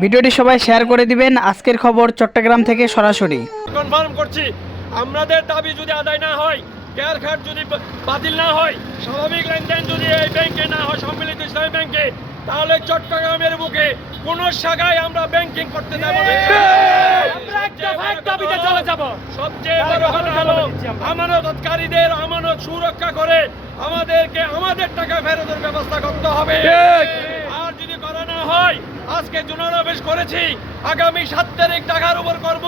ভিডিওটি সবাই শেয়ার করে দিবেন। আজকের খবর চট্টগ্রাম থেকে সরাসরি। কনফার্ম করছি, আমাদের দাবি যদি আদায় না হয়, কেয়ার খাত যদি বাতিল না হয়, স্বাভাবিক লেনদেন যদি এই ব্যাংকে না হয়, সম্মিলিত ইসলামী ব্যাংকে, তাহলে চট্টগ্রামের বুকে কোন শাখায় আমরা ব্যাংকিং করতে দেব না। সবচেয়ে বড় কথা হলো আমানতকারীদের আমানত সুরক্ষা করে আমাদেরকে আমাদের টাকা ফেরতের ব্যবস্থা করতে হবে। আর যদি করা না হয়, আজকে জুনারবেশ করেছি, আগামী 7 তারিখ টাকার উপর করব।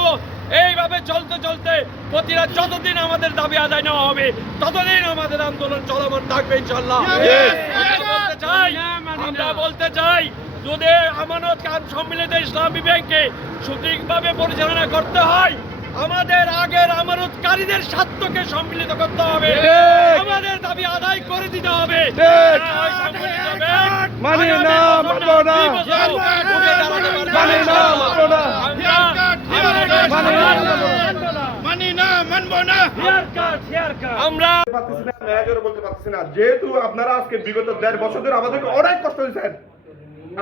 এইভাবে চলতে চলতে প্রতিরাত যতদিন আমাদের দাবি আদায় নেওয়া হবে, ততদিন আমাদের আন্দোলন চলমান থাকবে ইনশাআল্লাহ। আমরা বলতে চাই, যদি আমানত সম্মিলিত ইসলামী ব্যাংকে সঠিকভাবে পরিচালনা করতে হয়, আমাদের আগের আমানতকারীদের স্বার্থকে সম্মিলিত করতে হবে, আমাদের দাবি আদায় করে দিতে হবে। যেহেতু আপনারা আজকে বিগত 1.5 বছর ধরে আমাদেরকে অনেক কষ্ট দিচ্ছেন,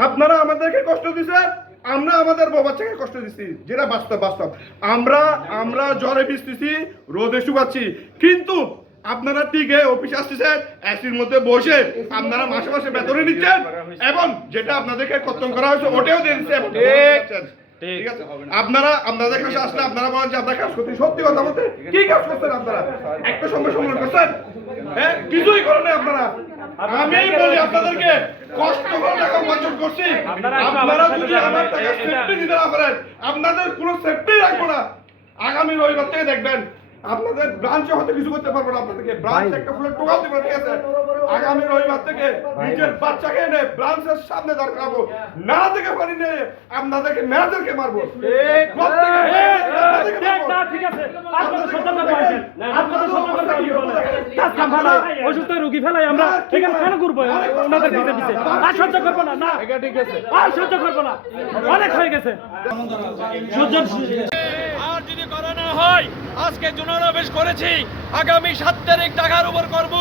আপনারা আমাদেরকে কষ্ট দিচ্ছেন, আমরা আমাদের বাচ্চাকে কষ্ট দিচ্ছি, যেটা বাস্তব। আমরা জ্বরে ভিজতেছি, রোদে শুকাচ্ছি, কিন্তু আপনারা ঠিকই অফিসে আসতেছেন, এসির মধ্যে বসে আপনারা মাসে মাসে বেতনে নিচ্ছেন, এবং যেটা আপনাদেরকে কর্তন করা হয়েছে ওটাও দিয়ে দিচ্ছেন। ঠিক আছে, আপনারা আপনাদের কাছে আসলে আপনারা বলেন যে আপনারা কাজ করতে, সত্যি কথা বলতে কি কাজ করছেন আপনারা? একটা সময় সম্মান করছেন? হ্যাঁ, কিছুই করেন না আপনারা। আমি বলি আপনাদেরকে, কষ্ট করে টাকা উপার্জন করছি, আপনারা যদি আমার টাকা সেফটি দিতে না পারেন, আপনাদের কোনো সেফটি রাখবো না। আগামী রবিবার থেকে দেখবেন আপনাদের ব্রাঞ্চে হয়তো কিছু করতে পারবো না, আপনাদেরকে ব্রাঞ্চ একটা ফুলের টোকাও দিব, ঠিক আছে? আগামী রবিবার থেকে নিজের বাচ্চাকে এনে ব্রাঞ্চের সামনে দাঁড় করাবো, না থেকে পারি নেই আপনাদেরকে ম্যানেজারকে মারবো। অসুস্থ রোগী ফেলাই আমরা এখানে কেন করবো? ওনাদের দিতে দিতে আর সহ্য করবো না, ঠিক আছে, আর সহ্য করবো না, অনেক হয়ে গেছে। আর যদি করা না হয়, আজকে জুনারবেশ করেছি, আগামী 7 তারিখ টাকার উপর করব।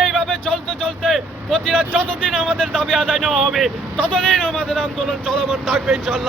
এইভাবে চলতে চলতে প্রতিরাত যতদিন আমাদের দাবি আদায় নেওয়া হবে, ততদিন আমাদের আন্দোলন চলমান থাকবে ইনশাআল্লাহ।